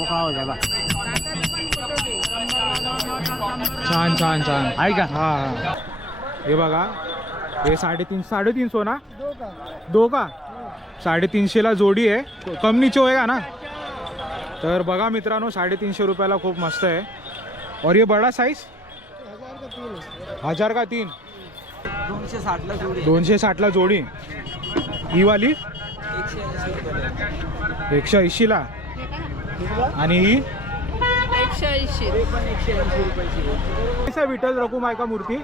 मोकळा हो बा. छान छान छान. आहे का? हा हा. हे बघा हे साडेतीन साडेतीनशे ना? दो का? साडेतीनशेला जोडी आहे. कम नीचे होएगा ना? तर बघा मित्रांनो साडेतीनशे रुपयाला खूप मस्त आहे. और ये बडा साईज हजार का तीन? दोनशे साठला जोडी दोनशे साठला जोडी. ही वाली? एकशे ऐंशीला. आणि ही एकशे ऐंशी. कैसा विठ्ठल रकूम आहे का मूर्ती.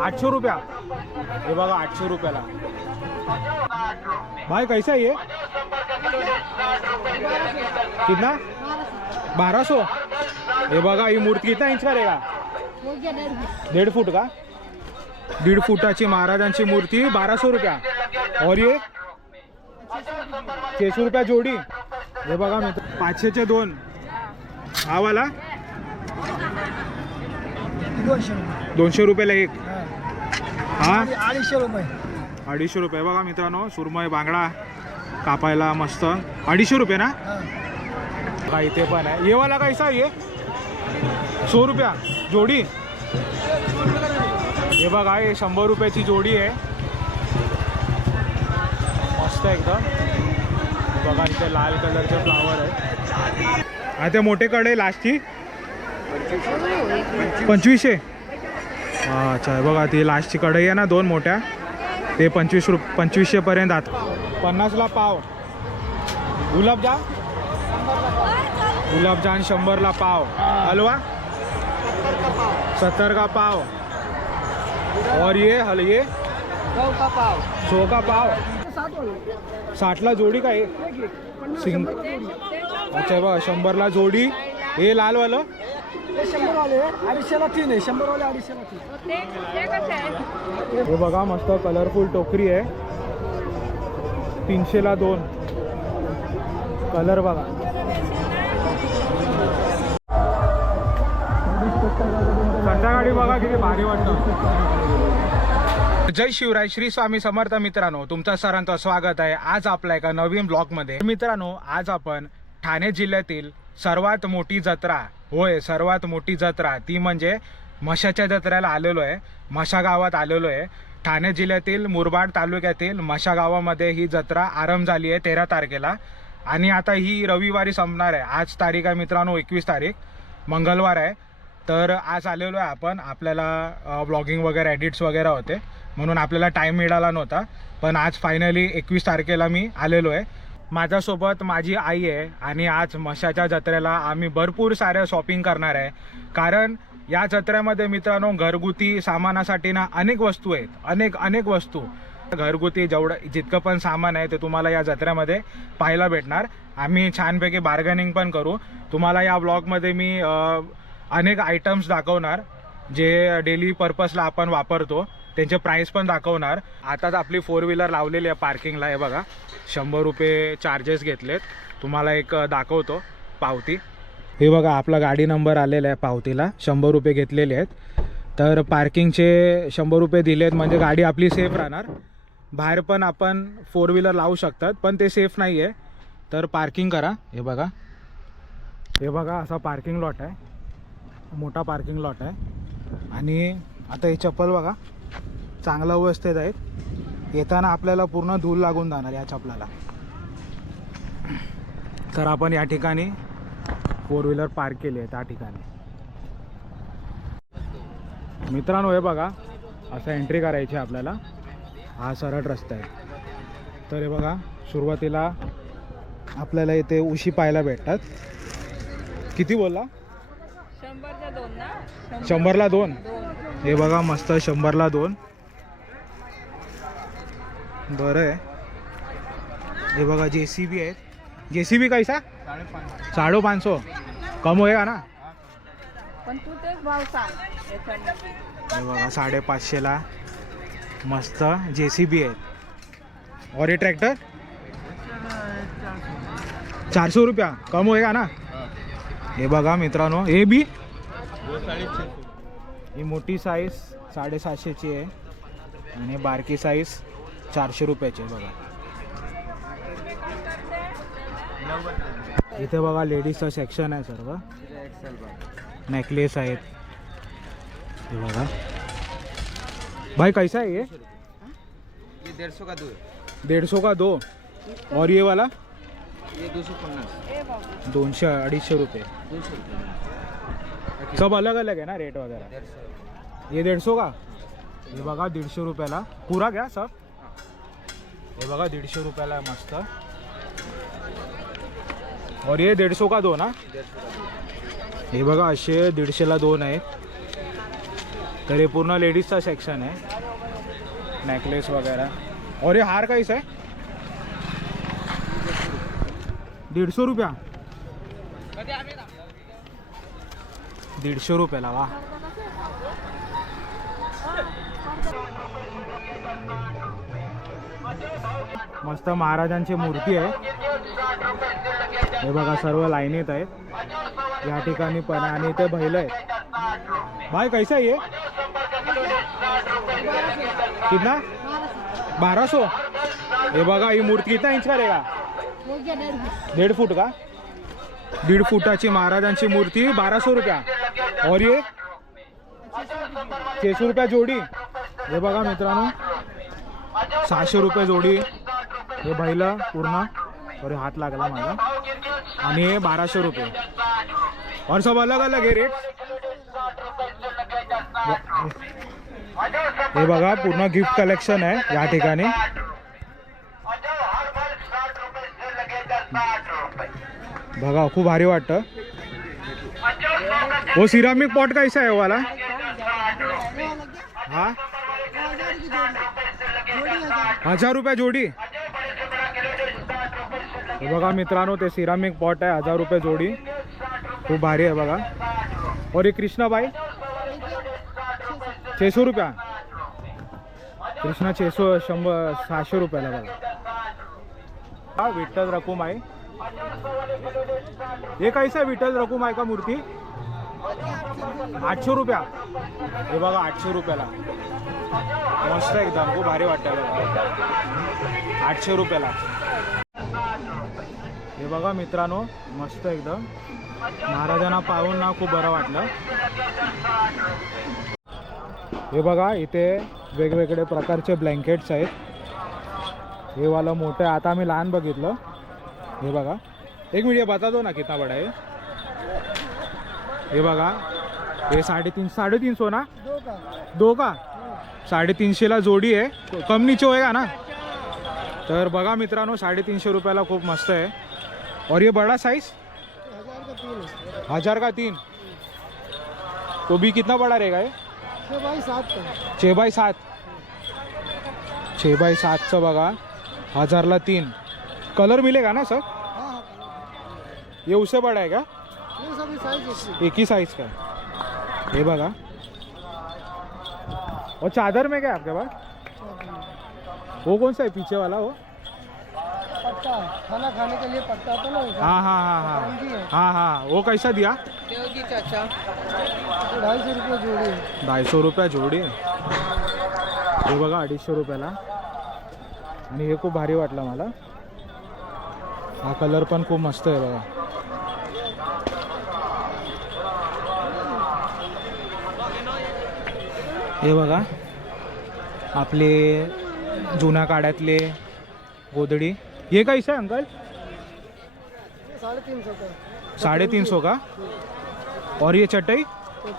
आठशे रुपया. हे बघा आठशे रुपयाला. भाई कैसा ये? कितना? बारह सौ हे बघा ही मूर्ती कितना इंच करेगा दीड फूट का? दीड फुटाची महाराजांची मूर्ती बारा सौ रुपया. और ये? छेशे रुपया जोडी. हे बघा मित्र पाचशेचे दोन. हा वाला? दोनशे रुपयाला एक. हा. अडीचशे रुपये. अडीचशे रुपये. बघा मित्रांनो सुरमय बांगडा कापायला मस्त. अडीचशे रुपये ना? का इथे पण आहे. ये वाला कैसा आहे? ये सौ रुपया. जोडी? हे बघा हे शंभर रुपयाची जोडी आहे. मस्त एकदम. बघा इथे लाल कलरचे फ्लावर आहे हा ते मोठे कडे लास्टची पंचवीसशे. अच्छा बघा ती लास्टची कढई आहे ना दोन मोठ्या. ते पंचवीस रुप पंचवीसशेपर्यंत आत. पन्नासला पाव. गुलाबजाम गुलाबजाम शंभरला पाव. हलवा? सत्तर का पाव. और ये हल ये सौ का पाव. साठला जोडी का हे सिंग. अच्छा हे बघा शंभरला जोडी. हे लालवालं? अडीचशेला तीन आहे. अडीचशेला तीन. हे बघा मस्त कलरफुल टोकरी आहे. तीनशेला दोन. कलर बघा. संध्याकाळी बघा किती भारी वाटतं. जय शिवराय श्री स्वामी समर्थ मित्रांनो तुमचं सरांचं स्वागत आहे आज आपल्या एका नवीन ब्लॉगमध्ये. मित्रांनो आज आपण ठाणे जिल्ह्यातील सर्वात मोठी जत्रा होय सर्वात मोठी जत्रा ती म्हणजे मशाच्या जत्रेला आलेलो आहे मशा गावात आलेलो आहे. ठाणे जिल्ह्यातील मुरबाड तालुक्यातील मशा गावामध्ये ही जत्रा आरंभ झाली आहे तेरा तारखेला. आणि आता ही रविवारी संपणार आहे. आज तारीख आहे मित्रांनो एकवीस तारीख. मंगळवार आहे. तर आज आलेलो आहे आपण. आपल्याला ब्लॉगिंग वगैरे एडिट्स वगैरे होते. म्हणून आपल्याला टाईम मिळाला नव्हता. पण आज फायनली एकवीस तारखेला मी आलेलो आहे. माझ्यासोबत माझी आई आहे आणि आज मशाच्या जत्रेला आम्ही भरपूर साऱ्या शॉपिंग करणार आहे. कारण या जत्रेमध्ये मित्रांनो घरगुती सामानासाठी ना अनेक वस्तू आहेत. अनेक अनेक वस्तू. घरगुती जेवढं जितकं पण सामान आहे ते तुम्हाला या जत्रेमध्ये पाहायला भेटणार. आम्ही छानपैकी बार्गनिंग पण करू. तुम्हाला या ब्लॉगमध्ये मी अनेक आयटम्स दाखवणार जे डेली पर्पजला आपण वापरतो. त्यांचे प्राईस पण दाखवणार. आताच आपली फोर व्हीलर लावलेली आहे पार्किंगला हे बघा शंभर रुपये चार्जेस घेतलेत. तुम्हाला एक दाखवतो पावती. हे बघा आपला गाडी नंबर आलेला आहे पावतीला. शंभर रुपये घेतलेले आहेत. तर पार्किंगचे शंभर रुपये दिलेत म्हणजे गाडी आपली सेफ राहणार. बाहेर पण आपण फोर व्हीलर लावू शकतात पण ते सेफ नाही आहे तर पार्किंग करा. हे बघा. हे बघा असा पार्किंग लॉट आहे. मोठा पार्किंग लॉट आहे. आणि आता हे चप्पल बघा. चांगल्या अवस्थेत आहेत. येताना आपल्याला पूर्ण धूल लागून जाणार या चपलाला. तर आपण या ठिकाणी फोर व्हीलर पार्क केली आहे त्या ठिकाणी. मित्रांनो हे बघा असं एंट्री करायची आहे आपल्याला. हा सरळ रस्ता आहे. तर हे बघा सुरुवातीला आपल्याला इथे उशी पाहायला भेटतात. किती बोलला? शंभरला दोन. हे बघा मस्त शंभरला दोन. बरं आहे. हे बघा जे सी बी आहेत. जे सी बी कैसा साडे पाच सौ कम होएगा ना? हे बघा साडेपाचशेला मस्त जे सी बी आहेत. और ये ट्रॅक्टर? चारशे रुपया. कम होएगा ना? हे बघा मित्रांनो हे बी? ही मोठी साईज साडेसातशेची आहे. आणि बारकी साईज चारशे रुपयाचे बघा. इथे बघा लेडीजचं सेक्शन आहे सर्व नेकलेस आहेत. हे बघा. भाई कैसा आहे ये? डेढ़ सौ का दो. डेढ़ सौ का दो और ये वाला? ये दो सौ पन्नास दोनशे अडीचशे रुपये. सब अलग अलग है ना रेट वगैरह? ये दीड सौ का? हे बघा दीडशे रुपयाला. पुरा घ्या सब? हे बघा दीडशे रुपयाला आहे मस्त. और ये दीड का दोन हा? हे बघा असे दीडशेला दोन आहेत. तर हे पूर्ण लेडीजचा सेक्शन आहे. नेकलेस वगैरे. और ये हार काहीच आहे? दीडशे रुपया? दीडशे रुपयाला वा. मस्त महाराजांची मूर्ती आहे. हे बघा सर्व लाईनीत आहेत. या ठिकाणी पण आणि इथे बैल आहेत. भाई कैसा आहे ये? कितना? बारा सो हे बघा ही मूर्ती कितना इंच का रहेगा डेढ़ फूट का? दीड फुटाची महाराजांची मूर्ती बारा रुपया. और ये? छेशे रुपया जोडी. हे बघा मित्रांनो. सहाशे रुपये जोडी. हे बैल पूर्ण अरे हात लागला माझा. आणि हे बाराशे रुपये. और सब अलग अलग आहे रेट. हे बघा पूर्ण गिफ्ट कलेक्शन आहे या ठिकाणी. बघा खूप भारी वाटतं. वो सिरामिक पॉट कैसा आहे हो वाला? हा? हजार रुपये जोडी. हे बघा मित्रांनो ते सिरामिक पॉट आहे हजार रुपये जोडी. खूप भारी आहे बघा. और कृष्णाबाई? छेसो रुपया. कृष्णा छेसो शंभर सहाशे रुपयाला बघा. हा विठ्ठल रकुमाई हे कैसा आहे विठ्ठल रकुमाई का मूर्ती? आठशे रुपया. हे बघा आठशे रुपयाला. मस्त एकदम. खूप भारी वाटतं बघा. आठशे रुपयाला. हे बघा मित्रांनो मस्त एकदम. महाराजांना पाहून ना खूप बरं वाटलं. हे बघा इथे वेगवेगळे प्रकारचे ब्लँकेट्स आहेत. हे वाला मोठं आहे. आता आम्ही लहान बघितलं. हे बघा. एक मिनिट बता दो ना कितना बडा आहे. हे बघा. हे साडेतीन साडेतीन सो ना? दो का? साडेतीनशेला जोडी आहे. कम नीचे का ना? तर बघा मित्रांनो साडेतीनशे रुपयाला खूप मस्त आहे. और ये बड़ा साइज हजार का तीन। का तो भी कितना बड़ा रहेगा ये? छः बाई सात का। छे बाय सात। छे सातचं बघा हजारला तीन। कलर मिलेगा ना सर हाँ हाँ ये उससे बड़ा है साइज इसकी एक ही साइज का है। ये बघा और चादर में क्या आपके पास? वो कौन सा है? पीछे वाला वो? पट्टा खाना खाने के लिए पट्टा आता ना हाँ हाँ हाँ हाँ. हाँ. हाँ वो कैसा दिया? चाचा. ढाई सौ रुपये जोड़ी. है ढाई सौ रुपया जोडी. हे बघा अडीचशे रुपयाला. आणि हे खूप भारी वाटलं मला. हा कलर पण खूप मस्त आहे बघा. हे बघा. आपले जुन्या काळातले गोदडी ये कैसे आहे अंकल? साढ़े तीन सौ का? साढ़े तीन सौ का और ये चटाई? ये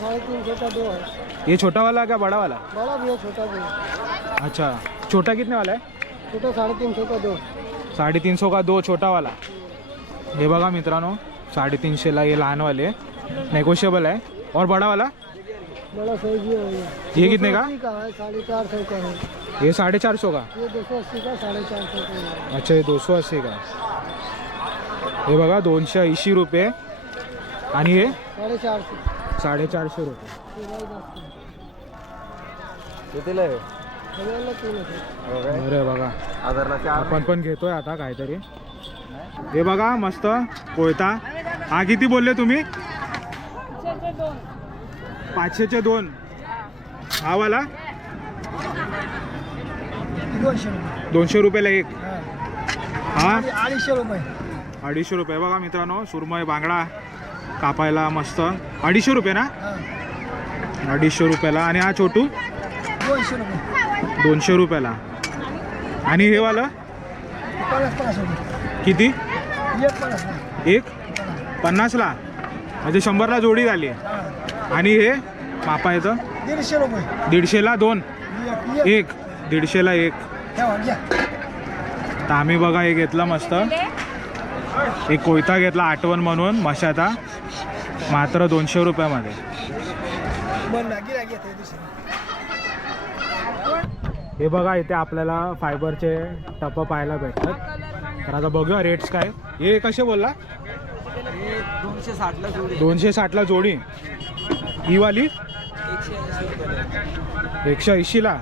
साढ़े तीन सौ का दो है ये छोटा वाला क्या बड़ा वाला बड़ा भी है छोटा भी है अच्छा छोटा कितने वाला है? छोटा साढ़े तीन सौ का दो साडेतीन सौ का दो छोटा वाला हे बघा मित्रांनो साडेतीनशेला हे लहानवाले नेगोशिएबल आहे. और बड़ा वाला बड़ा साइज ये है ये। ये कितने का? 280 का है साढ़े चार सौ का है। हे साडेचार सौ का? ये दो सौ अस्सी का साढ़े चार सौ का है। अच्छा हे दोनशे अस्सी का। हे बघा दोनशे ऐंशी रुपये। आणि हे? साढ़े चार सौ। साडेचारशे रुपये। ये भाई दस का कितीला आहे? तीन है अरे बघा हजारला चार आपण पण घेतोय आता काहीतरी. हे बघा मस्त कोयता हा किती बोलले तुम्ही? दोन. पाचशेचे दोन. हा वाला? दोनशे रुपये. दोनशे रुपयाला एक. हाँ. अडीचशे रुपये. अडीचशे रुपये. बघा मित्रांनो सुरमई बांगडा कापायला मस्त. अडीचशे रुपये ना? अडीचशे रुपयाला. आणि हा छोटू? दोनशे रुपये. दोनशे रुपयाला. आणि हे वालं? किती. एक? पन्नासला? म्हणजे शंभरला जोडी झाली. हा. आणि हे मापा येतं. दीडशे रुपये. दीडशेला दोन. एक. दीडशेला एक. तर आम्ही बघा हे घेतलं मस्त. एक कोयता घेतला आठवण म्हणून मशाचा. मात्र दोनशे रुपयामध्ये. हे बघा इथे आपल्याला फायबरचे टप पाहायला भेटतात. तर आता बघूया रेट्स काय हे कसे बोलला? दोनशे साठला जोडी. दोनशे साठला जोडी. ही वाली? एकशे ऐंशीला.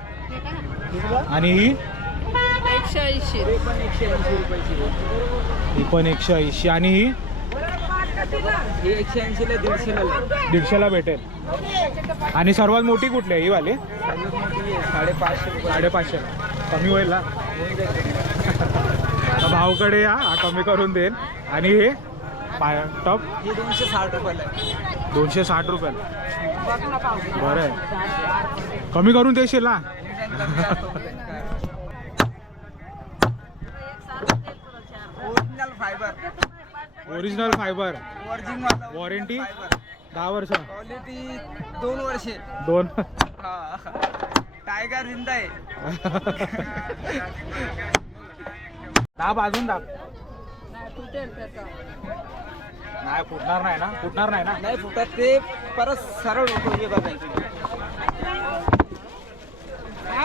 आणि ही? एकशे ऐंशी. पण एकशे ऐंशी रुपयाची ही पण एकशे ऐंशी. आणि ही? ही एकशे ऐंशीला दीडशेला भेटेल. आणि सर्वात मोठी कुठली आहे ही वाली? साडेपाचशे साडेपाचशे. कमी होईल ना? तर भावकडे या हा कमी करून देईल. आणि हे? पाय टप. ही दोनशे साठ रुपयाला आहे. दोनशे साठ रुपयाला. बरं आहे. कमी करून देशील ना? Original fibre original fibre original warranty दहा वर्ष. क्वालिटी दोन वर्षे. दोन. हा. टायगर जिंदा आहे. दाब अजून दाब. नाही फुटणार नाही ना? फुटणार नाही ना? नाही फुटत ते परत सरळ होतो हे बघा इकडे.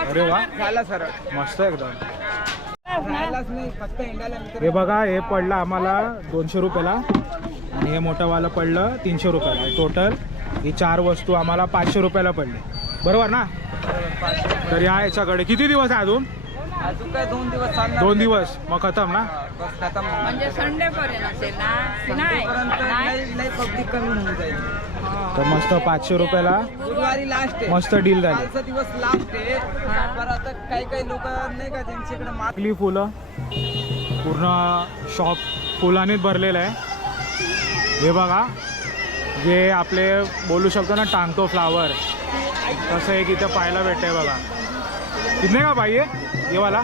अरे वा. झाला सरळ. मस्त एकदम. हे बघा हे पडलं आम्हाला दोनशे रुपयाला. आणि हे मोठंवालं पडलं तीनशे रुपयाला. टोटल ही चार वस्तू आम्हाला पाचशे रुपयाला पडली. बरोबर ना? तर या याच्याकडे. किती दिवस आहे अजून? अजून काय दोन दिवस दोन दिवस. मग खतम ना? हा, बस खतम. म्हणजे संडे पर्यंत असेल ना? नाही. पर्यंत नाही? लई लई पब्लिक कमी होऊन जाईल. तर मस्त पाचशे रुपयाला बुधवारी लास्ट आहे. मस्त डील झाली. कालचा दिवस लास्ट आहे. आता काही काही लोक नाही का त्यांच्याकडे आपली फुलं. पूर्ण शॉप फुलानेच भरलेलं आहे. हे बघा. जे आपले बोलू शकतो ना टांगतो फ्लावर तसं एक इथं पाहायला भेटतंय बघा. कितने का पाहिजे ये? वाला?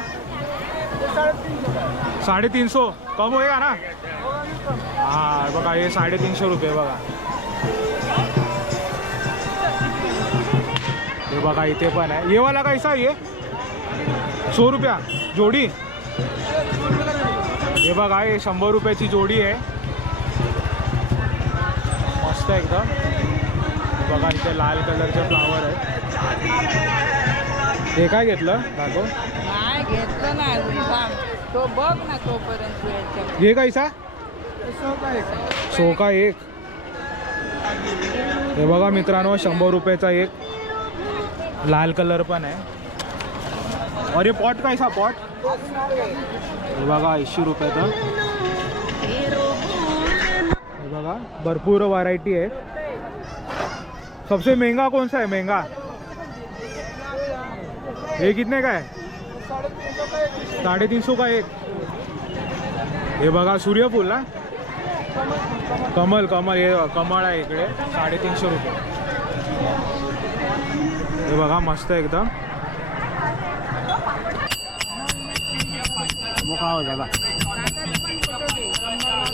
साडेतीन सौ। कम होएगा ना? हा बघा हे साडेतीनशे रुपये बघा। हे बघा इथे पण आहे. ये वाला कैसा आहे ये? सौ रुपया. जोडी? हे बघा हे शंभर रुपयाची जोडी आहे. मस्त एकदम. हे बघा इथे लाल कलरचे फ्लावर आहे हे काय घेतलं? दाखव. नाही घेतलं ना अजून थांब तो बघ ना तोपर्यंत हे कैसा सो का एक. हे बघा मित्रांनो शंभर रुपयाचा एक. लाल कलर पण आहे. अरे पॉट कैसा पॉट हे बघा ऐंशी रुपयाचा हे बघा भरपूर व्हरायटी आहे. सबसे महंगा कौन सा है? महंगा. ये कितने का है साढ़े तीन सौ का एक? हे बघा सूर्यफूल ना कमल कमल हे कमळ आहे इकडे साडेतीनशे रुपये. हे बघा मस्त एकदम.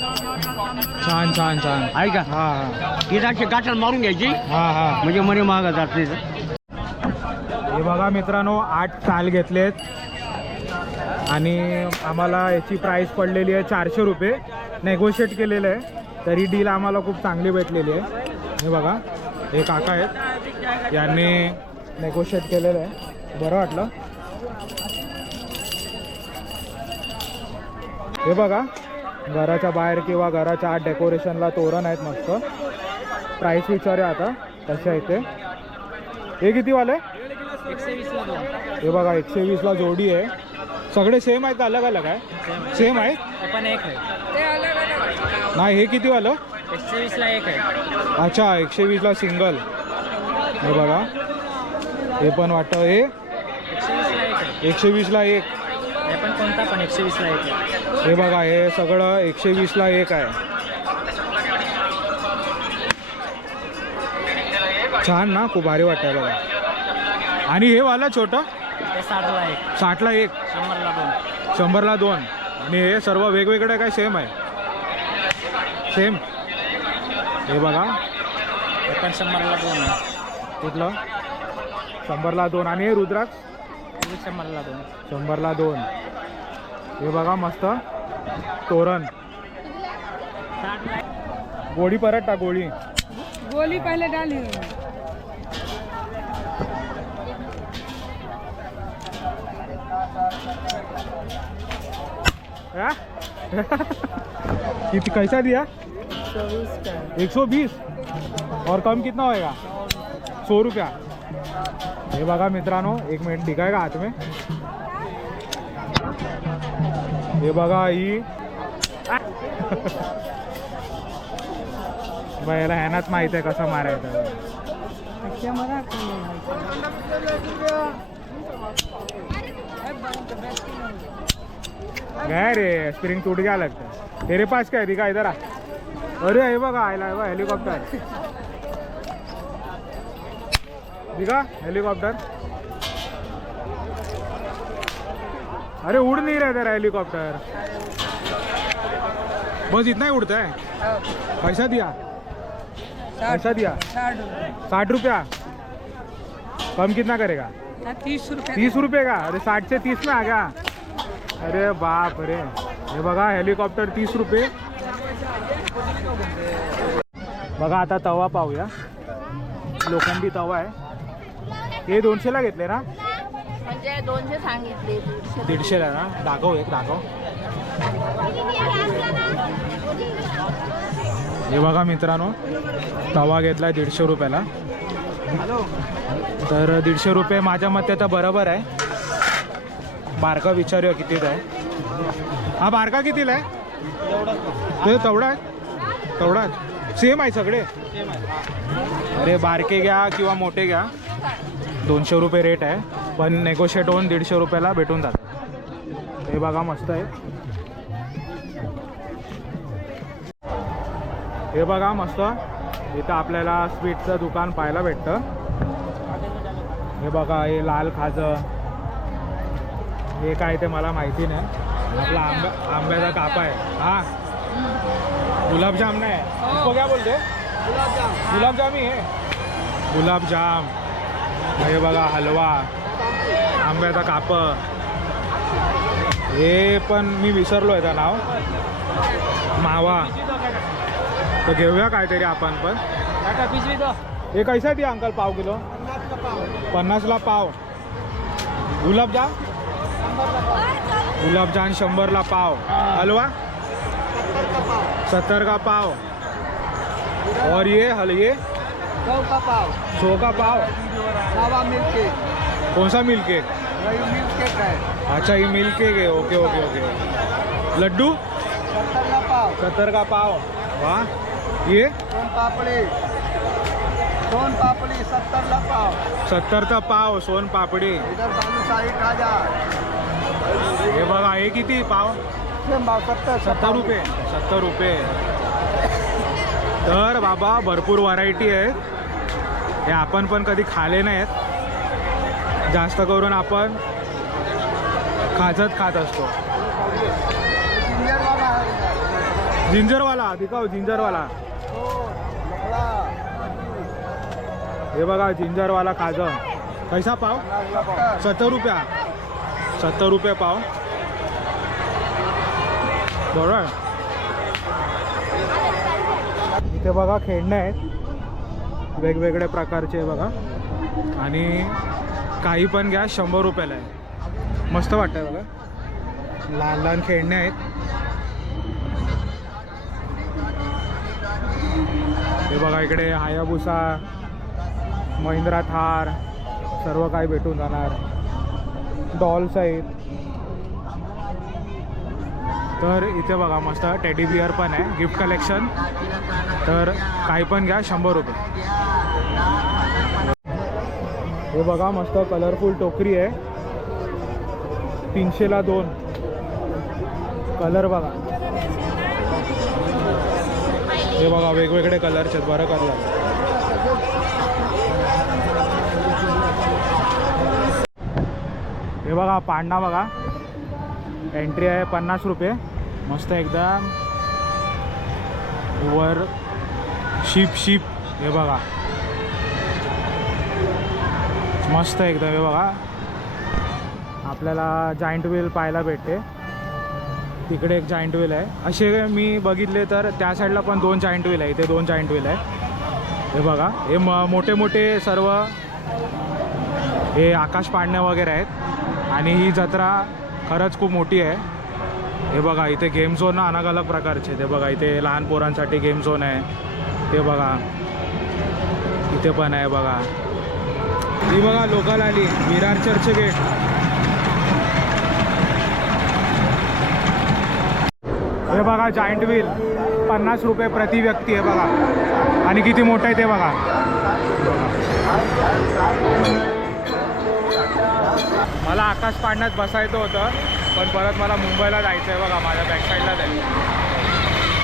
छान छान छान. आहे का हा. हा इथाची गाठण मारून घ्यायची. हा हा. म्हणजे मनी महाग जाते हे बघा मित्रांनो आठ साल घेतलेत. आणि आम्हाला याची प्राईस पडलेली आहे चारशे रुपये. नेगोशिएट केलेलं आहे. तरी डील आम्हाला खूप चांगली भेटलेली आहे. हे बघा हे काका आहेत. यांनी नेगोशिएट केलेलं आहे. बरं वाटलं. हे बघा घराच्या बाहेर किंवा घराच्या आत डेकोरेशनला तोरण आहेत मस्त. प्राईस विचारूया आता तशा आहे ते. हे कितीवाले? हे बघा एकशे वीसला जोडी आहे. सगळे सेम आहेत का? अलग अलग आहे? सेम आहेत? ते अलग अलग नाही हे किती वालं? एकशे वीसला एक आहे. अच्छा एकशे वीसला सिंगल हे बघा. हे पण वाटतं हे? एकशे वीसला एक आहे. एकशे वीसला एक. हे पण कोणता पण एकशे वीसला एक आहे. हे बघा हे सगळं एकशे वीसला एक आहे. छान ना? खूप भारी वाटतंय बघा. आणि हे वाला छोटं? ते साठला एक. साठला एक. शंभरला दोन. शंभरला दोन. आणि हे सर्व वेगवेगळे काय सेम आहे? सेम हे बघा. हे पण शंभरला दोन आहे. कुठलं? शंभरला दोन. आणि हे रुद्राक्ष? हे शंभरला दोन. शंभरला दोन. हे बघा मस्त. तोरण. साठला एक. गोळी परत टाक गोळी. गोली पहले डाली. कितनी कैसा दिया? एक सौ बीस। और कम कितना होएगा? सौ रुपया। हे बघा मित्रांनो एक मिनिट दिखाय का हात में। हे बघा ही। याला ह्यानाच माहीत आहे कसं मारायचं काय रे स्प्रिंग टूट गया लगता है तेरे पास क्या दिखा इधर आ अरे हे बघा आयला हे बघा हेलिकॉप्टर दिखा हेलिकॉप्टर अरे उड़ नहीं रहा तेरा हेलीकॉप्टर बस इतना ही उड़ता है पैसा दिया. पैसा दिया. साठ रुपये. कम कितना करेगा? तीस रुपये. तीस रुपये का? अरे साठ से तीस में आ गया. अरे बाप रे. हे बघा हेलिकॉप्टर तीस रुपये. बघा आता तवा पाहूया. लोखंडी तवा आहे. हे दोनशेला घेतले ना? म्हणजे दोनशे सांगितले. दीडशे दीडशेला ना? दाखव एक दाखव. हे बघा मित्रांनो तवा घेतलाय दीडशे रुपयाला. तर दीडशे रुपये माझ्या मते तर बरोबर आहे. बारका विचारूया कितीत आहे हा बारका कितीला आहे? तेवढा आहे? तेवढा सेम आहे सगळे? अरे बारके घ्या किंवा मोठे घ्या. दोनशे रुपये रेट आहे. पण नेगोशिएट होऊन दीडशे रुपयाला भेटून जातं. हे बघा मस्त आहे. हे बघा मस्त. इथं आपल्याला स्वीटचं दुकान पाहायला भेटतं. हे बघा हे लाल खाजं. हे काय ते मला माहिती नाही. आपला आंब्या आंब्याचा कापा आहे. हा. गुलाबजाम नाही. इसको क्या बोलते? गुलाबजाम. ही आहे गुलाबजाम. हे बघा हलवा. आंब्याचा काप. हे पण मी विसरलो आहे नाव. मावा. तर घेऊया काहीतरी आपण पण. हे कैसा दिया अंकल पाव किलो? पन्नासला पाव. गुलाबजाम? गुलाबजाम शंभरला पाव. हलवा? सत्तर का पाव. और ये हल ये? सौ का पाव. सौ का पाव मिल्क. केक कौन सा मिल्क? केक मिल्क केक है अच्छा ये मिल्क केक है ओके ओके ओके. लड्डू? सत्तर का पाव. सत्तर का पाव. वाह ये? सोन पापड़ी. सोन पापड़ी सत्तर का पाव. सत्तरचा पाव सोन पापडी. इधर बालूशाही खाजा हे बघा हे किती? पाव? भाव सत्तर सत्तर रुपये. सत्तर रुपये. तर बाबा भरपूर व्हरायटी आहेत. हे आपण पण कधी खाले नाहीत. जास्त करून आपण खाजत खात असतो. जिंजरवाला दिखाव जिंजरवाला. हे बघा जिंजरवाला खाजं. कैसा पाव? सत्तर रुपया. सत्तर रुपये पाव. बरोबर इथे बघा खेळणे आहेत. वेगवेगळ्या प्रकारचे बघा. आणि काही पण घ्या शंभर रुपयाला आहे. मस्त वाटतं बघा. लहान लहान खेळणे आहेत. हे बघा इकडे हायाबुसा महिंद्रा थार सर्व काही भेटून जाणार. डॉल्स आहेत. तर इथे बघा मस्त टेडी बिअर पण आहे गिफ्ट कलेक्शन तर काही पण घ्या शंभर रुपये. हे बघा मस्त कलरफुल टोकरी आहे. तीनशेला दोन. कलर बघा. हे बघा वेगवेगळे कलरचे बरं कलर हे बघा पांडा बघा. एंट्री आहे पन्नास रुपये. मस्त एकदम. वर शिप शिप हे बघा. मस्त एकदम हे बघा. आपल्याला जाईंट व्हील पाहायला भेटते. तिकडे एक जाईंट व्हील आहे. असे मी बघितले तर त्या साईडला पण दोन जाईंट व्हील आहे. इथे दोन जाईंट व्हील आहे. हे बघा. हे म मोठे मोठे सर्व हे आकाश पाडणे वगैरे आहेत. आणि ही जत्रा खरंच खूप मोठी आहे. हे बघा इथे गेम झोन अलग अलग प्रकारचे. ते बघा इथे लहान पोरांसाठी गेम झोन आहे. ते बघा. इथे पण आहे बघा. ही बघा लोकल आली विरार चर्च गेट हे बघा जॉईंट व्हील पन्नास रुपये प्रति व्यक्ती आहे बघा. आणि किती मोठं आहे ते बघा. मला आकाश पाडण्यात बसायचं होतं पण परत मला मुंबईला जायचं आहे बघा माझ्या बॅकसाईडलाच आहे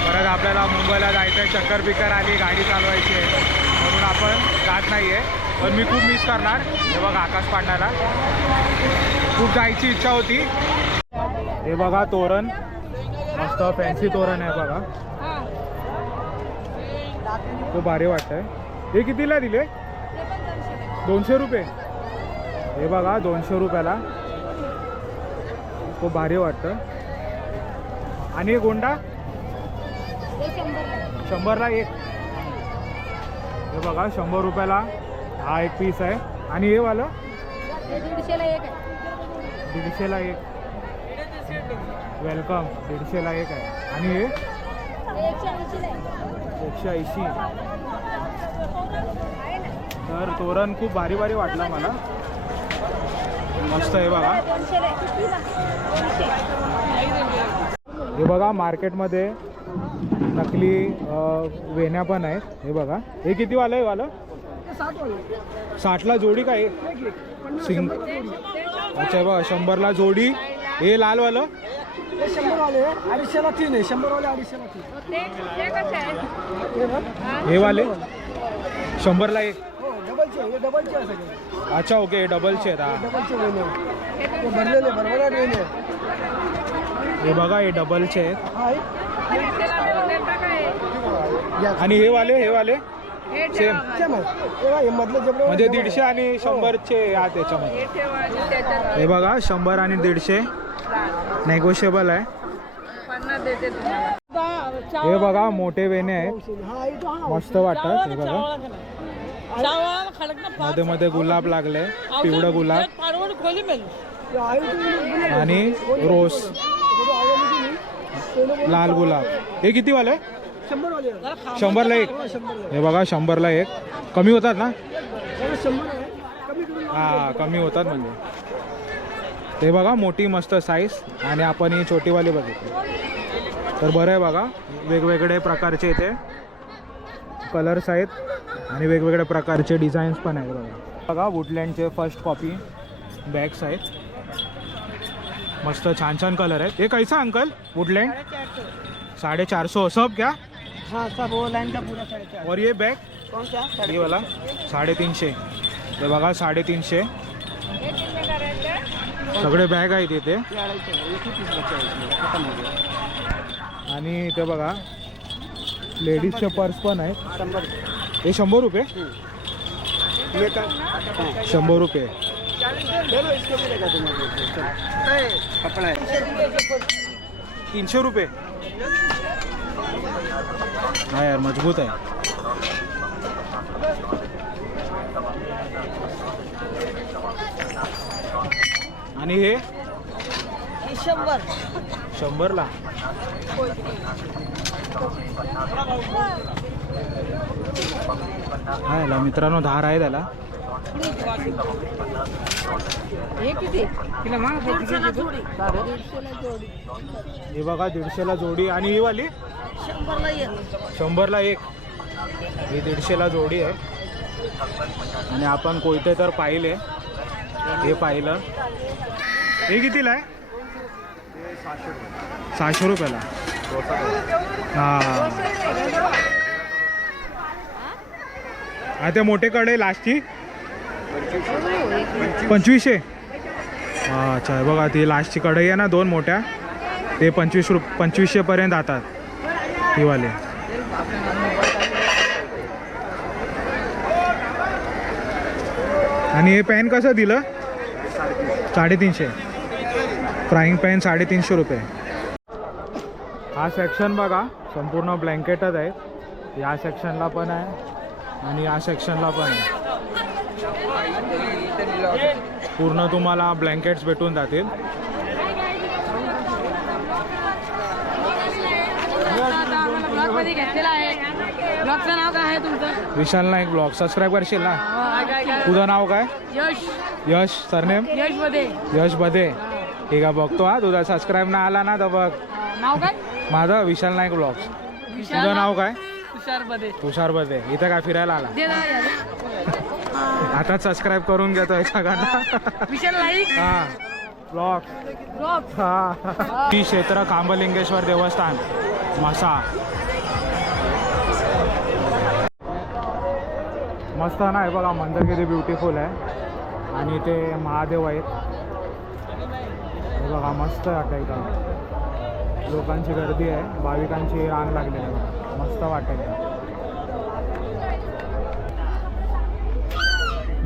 परत आपल्याला मुंबईला जायचं आहे चक्कर बिकर आली गाडी चालवायची आहे. म्हणून आपण जात नाही आहे पण मी खूप मिस करणार. हे बघा आकाश पाडण्याला. खूप जायची इच्छा होती. हे बघा तोरण. मस्त फॅन्सी तोरण आहे बघा. खूप भारी वाटतंय. हे कितीला दिले? दोनशे रुपये. हे बघा दोनशे रुपयाला. खूप भारी वाटतं. आणि गोंडा? शंभरला. एक. हे बघा शंभर रुपयाला हा एक पीस आहे. आणि हे वालं? दीडशेला एक आहे. दीडशेला एक. वेलकम दीडशेला एक आहे. आणि हे? एकशे ऐंशी. तर तोरण खूप भारी भारी वाटलं मला. मस्त आहे बघा. हे बघा मार्केटमध्ये नकली वेण्या पण आहेत. हे बघा. हे किती वालं आहे वालं? साठला जोडी काय सिंग अच्छा बघा शंभरला जोडी. हे लालवालं हे शंभर वाले? अडीचशेला तीन आहे शंभर वाले अडीचशेला तीन हे वाले? शंभरला एक डबलचे हे डबलचे आहे सगळे. अच्छा ओके हे डबलचे आहेत हा. डबलचे वेणे ते भरलेले भरभराट वेणे हे बघा हे डबलचे आहेत. हा. आणि हे वाले हे वाले? हे सेम ठेवा सेम आहे हे बघ, हे मधलं जेवढे म्हणजे दीडशे आणि शंभरचे या त्याच्यामध्ये. हे हे बघा शंभर आणि दीडशे. नेगोशिएबल आहे. पन्नास देते तुम्हाला. हे बघा मोठे वेणे आहेत. हा हा. मस्त वाटतात हे बघा. मध्ये मध्ये गुलाब लागले. पिवळं गुलाब. आणि रोस. लाल गुलाब. हे किती वाले शंभर वाले शंभरला एक. हो, शंभर बघा शंभरला एक. कमी होतात ना? हा कमी होतात म्हणजे. ते बघा मोठी मस्त साईज आणि आपण ही छोटीवाली बघितली. तर बरं आहे बघा वेगवेगळे प्रकारचे इथे कलर्स आहेत. आणि वेगवेगळ्या प्रकारचे डिझाईन्स पण आहेत बघा. बघा वुडलँडचे फर्स्ट कॉपी बॅग्स आहेत. मस्त छान छान कलर आहेत. हे कैसा अंकल वुडलँड साढ़े चार सौ सब क्या? हाँ सब वो लाइन का पूरा साढ़े चार और ये बैग कौन सा ये वाला? साडेतीनशे. हे बघा साडेतीनशे. सगळे बॅग आहेत इथे. आणि इथे बघा लेडीजचे पर्स पण आहेत. हे शंभर रुपये? शंभर रुपये. तीनशे रुपये. हा यार मजबूत आहे. आणि हे? शंभर शंभरला. हा याला मित्रांनो धार आहे त्याला. हे हे बघा दीडशेला जोडी. आणि ही वाली? शंभरला एक. ही दीडशेला जोडी आहे. आणि आपण कोयते तर पाहिले. हे पाहिलं. हे कितीला आहे? सहाशे रुपयाला. हा. हा ते मोठे कडे लास्टची पंचवीसशे. अच्छा बघा ती लास्टची कढई आहे ना दोन मोठ्या. ते पंचवीस रुप पंचवीसशेपर्यंत जातात. हिवाले. आणि हे पॅन कसं दिलं? साडेतीनशे. फ्राईंग पॅन साडेतीनशे रुपये. हा सेक्शन बघा संपूर्ण ब्लँकेटच आहे. या सेक्शनला पण आहे. आणि या सेक्शनला पण. आहे पूर्ण तुम्हाला ब्लँकेट्स भेटून जातील. नाव काय तुमचं विशाल नाईक ब्लॉग सबस्क्राईब करशील ना? तुझं नाव काय? यश यश सरनेम यशमध्ये यश बदे ठीक आहे बघतो हा. तुझा सबस्क्राईब ना आला ना तर बघ. नाव काय? माझं विशाल नाईक ब्लॉग्स तुझं नाव काय? तुषारमध्ये तुषार बदे इथं काय फिरायला आला? दे ना यार. आता सबस्क्राईब करून घेतोय सगळ्यांना विशाल हा. ब्लॉग हा. श्री क्षेत्र कांबलिंगेश्वर देवस्थान मसा. मस्त ना आहे बघा मंदिर किती ब्युटिफुल आहे. आणि ते महादेव आहेत. हे बघा मस्त वाटतं एकदम लोकांची गर्दी आहे. भाविकांची रांग लागलेली आहे. बघा. मस्त वाटेल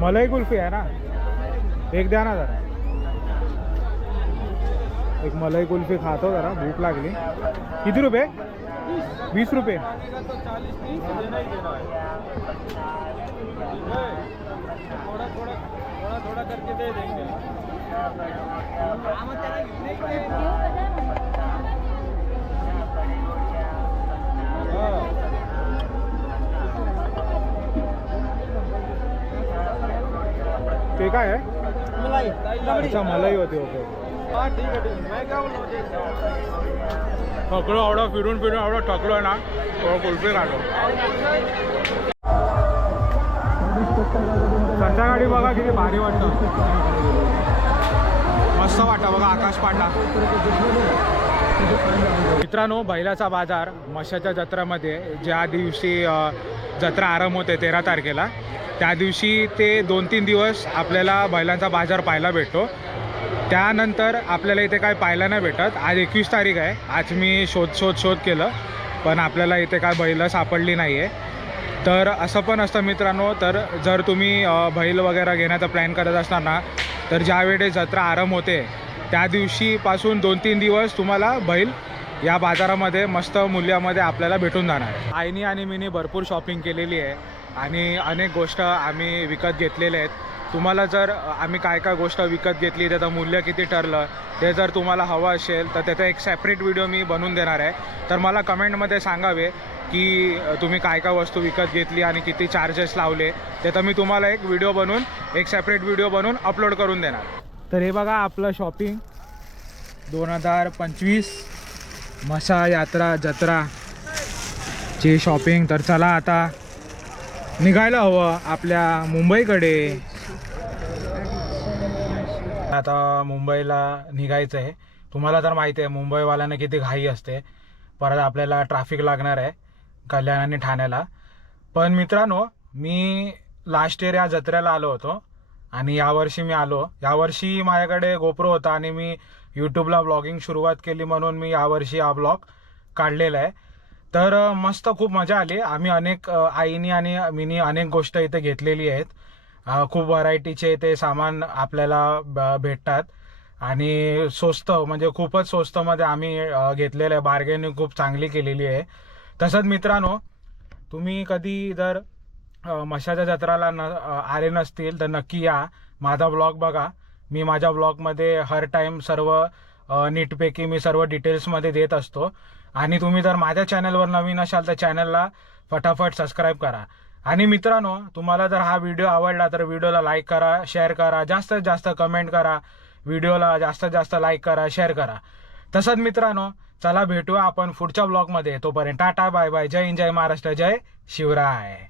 मलाई कुल्फी आहे ना? एक द्या ना जरा। एक मलाई कुल्फी खातो जरा भूक लागली किती रुपये वीस रुपये ते काय आहे? अच्छा मलाई होती ओके. थकलो एवढं फिरून फिरून एवढं थकलो ना थोडं कुल्फी काढो संध्याकाळी बघा किती भारी वाटतं. मस्त वाटतं बघा आकाश पाडला. मित्रांनो बैलाचा बाजार मशाच्या जत्रेमध्ये ज्या दिवशी जत्रा आरंभ होते तेरा तारखेला त्या दिवशी ते दोन तीन दिवस आपल्याला बैलांचा बाजार पाहायला भेटतो. त्यानंतर आपल्याला इथे काय पाहायला नाही भेटत. आज एकवीस तारीख आहे. आज मी शोध शोध शोध केलं. पण आपल्याला इथे काय बैलं सापडली नाही आहे तर असं पण असतं मित्रांनो. तर जर तुम्ही बैल वगैरे घेण्याचा प्लॅन करत असणार ना तर ज्यावेळेस जत्रा आरंभ होते त्या दिवशीपासून दोन तीन दिवस तुम्हाला बैल या बाजारामध्ये मस्त मूल्यामध्ये आपल्याला भेटून जाणार. आईनी आणि मीनी भरपूर शॉपिंग केलेली आहे. आणि अनेक गोष्ट आम्ही विकत घेतलेल्या आहेत. तुम्हाला जर आम्ही काय काय गोष्ट विकत घेतली त्याचं मूल्य किती ठरलं ते जर तुम्हाला हवं असेल तर त्याचा एक सेपरेट व्हिडिओ मी बनवून देणार आहे. तर मला कमेंटमध्ये सांगावे की तुम्ही काय काय वस्तू विकत घेतली आणि किती चार्जेस लावले त्याचा मी तुम्हाला एक व्हिडिओ बनवून एक सेपरेट व्हिडिओ बनवून अपलोड करून देणार. तर हे बघा आपलं शॉपिंग दोन हजार पंचवीस मसा यात्रा जत्रा. ची शॉपिंग तर चला आता निघायला हवं आपल्या मुंबईकडे. आता मुंबईला निघायचं आहे. तुम्हाला तर माहिती आहे मुंबईवाल्यांना किती घाई असते. परत आपल्याला ट्रॅफिक लागणार आहे कल्याण आणि ठाण्याला. पण मित्रांनो मी लास्ट इयर या जत्रेला आलो होतो आणि यावर्षी मी आलो. यावर्षी माझ्याकडे गोप्रो होता आणि मी यूट्यूबला ब्लॉगिंग सुरुवात केली म्हणून मी यावर्षी हा ब्लॉग काढलेला आहे. तर मस्त खूप मजा आली. आम्ही अनेक आईनी आणि मीनी अनेक गोष्ट इथे घेतलेली आहेत. खूप व्हरायटीचे ते सामान आपल्याला ब- भेटतात. आणि स्वस्त म्हणजे खूपच स्वस्तमध्ये आम्ही घेतलेलं आहे. बार्गेनिंग खूप चांगली केलेली आहे. तसंच मित्रांनो तुम्ही कधी जर मशाच्या जत्राला न आले नसतील तर नक्की या. माझा ब्लॉग बघा. मी माझ्या ब्लॉगमध्ये हर टाईम सर्व नीटपैकी मी सर्व डिटेल्समध्ये देत असतो. आणि तुम्ही जर माझ्या चॅनलवर नवीन असाल तर चॅनलला फटाफट सबस्क्राईब करा. आणि मित्रांनो तुम्हाला जर हा व्हिडिओ आवडला तर व्हिडिओला लाईक करा शेअर करा जास्तीत जास्त कमेंट करा. व्हिडिओला जास्तीत जास्त लाईक करा शेअर करा. तसंच मित्रांनो चला भेटूया आपण पुढच्या ब्लॉगमध्ये तोपर्यंत टाटा बाय बाय जय हिंद जय महाराष्ट्र जय शिवराय.